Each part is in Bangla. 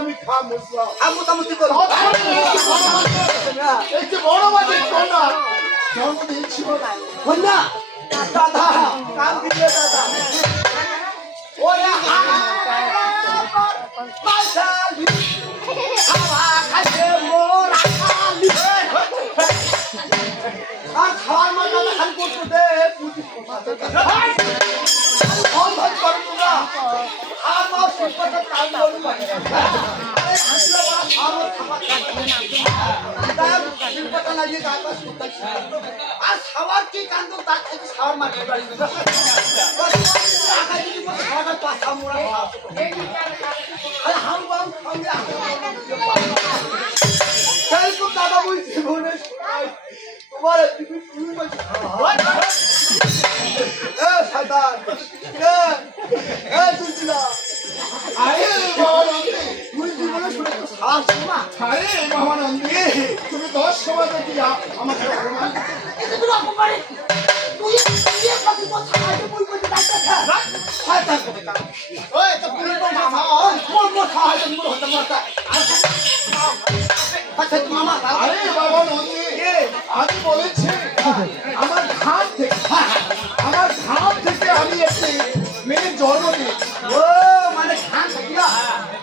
আমি খাম মুসলা আমুতামুতি করব এই যে বড় বাজে কোনা জন্মদিন ছিল কন্যা দাদা কাম দিলে দাদা ওরে মাইসালি খাওয়া খাইছে মোর খালি আর খাওয়ার মতো খালি করতে দে পুতি কোন ভাই করবো না আর মা সুপারটা কাম করব আরে আসলে বড় খাওয়ার খাবার দাম সুপারটা লাগিয়ে গাছ সুপার আর খাওয়ার কি কাণ্ড তার থেকে খাওয়ার মাটি বাড়ি টাকা যদি খাওয়াটা পাছা মোড়া আরে হাম বাম খাওয়া তাই তো দাদা বলছি মনে তোমার তুমি বলছি শয়তান তুলছিলা আরে বাবা নন্দী তুই জীবনে শুনে তো শ্বাস না আরে বাবা নন্দী তুমি 10 সময় দেখি আমাকে অপমান তুমি অপমান তুই কত কথা আগে বই বই ডাক্তার শয়তান কথা ওই তো পুরো কথা কোন কথা আছে মুর হতে মারতা আচ্ছা মামা আরে বাবা নন্দী আমি বলেছি আমার ঘাম থেকে আমি একটি মেয়ের জন্ম দিয়েছি ও মানে ঘাম থেকে না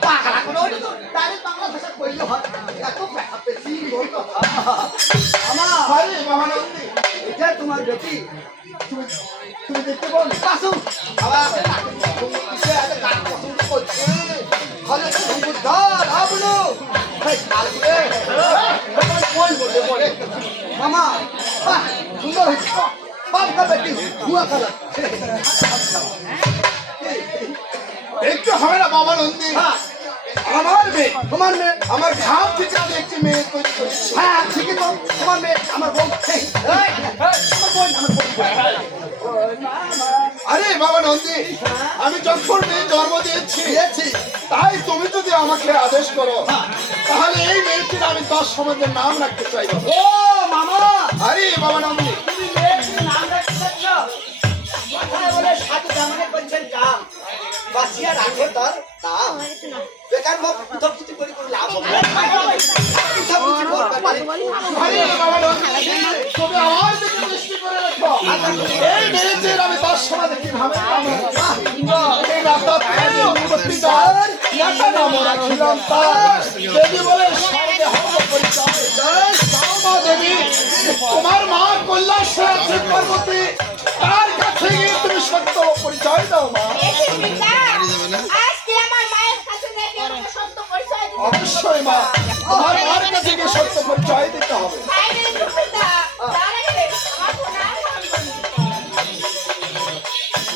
পাগলা করে ওটা তো ডাইরেক্ট বাংলা ভাষা কইলে হয় এত ব্যাখ্যা পেছি বলতো আমার আরে মহানন্দী এটা তোমার বেটি তুমি দেখতে বল পাসু আবার কিসে এত কাজ পছন্দ করছে হলে তুমি ধর আবলো ভাই কালকে কোন বলে মামা সুন্দর হয়েছে बाप का बेटी हुआ कलर একটু হবে না বাবা নন্দী তোমার মেয়ে আমার ঘাম থেকে আমি একটি মেয়ে তৈরি করেছি হ্যাঁ ঠিকই তো তোমার মেয়ে আমার বউ আরে বাবা নন্দী আমি যখন মেয়ে জন্ম দিয়েছি তাই তুমি যদি আমাকে আদেশ করো তাহলে এই মেয়েটির আমি 10 সমাজের নাম রাখতে চাইব ও মামা আরে বাবা নন্দী তুমি মেয়েটির নাম রাখতে চাচ্ছো কথা বলে সাথে জামানে করছেন কাম বাসিয়া রাখো তার নাম বেকার মুখ তো কিছু করে লাভ হবে সব কিছু করতে পারে আরে বাবা নন্দী তুমি আমার দিকে দৃষ্টি করে রাখো এই মেয়েটির আমি 10 সমাজে কিভাবে পাবো এই রাস্তা প্রতিদার ইয়াটা নাম রাখিলাম তার দেবী বলে স্বর্গে হব পরিচয় জয় সামা দেবী তোমার মা কল্যাণ আছে পার্বতী তার কাছে গিয়ে তুমি সত্য পরিচয় দাও মা আজকে আমার মায়ের কাছে গিয়ে আমাকে সত্য পরিচয় দিতে অবশ্যই মা তোমার মায়ের কাছে গিয়ে সত্য পরিচয় দিতে হবে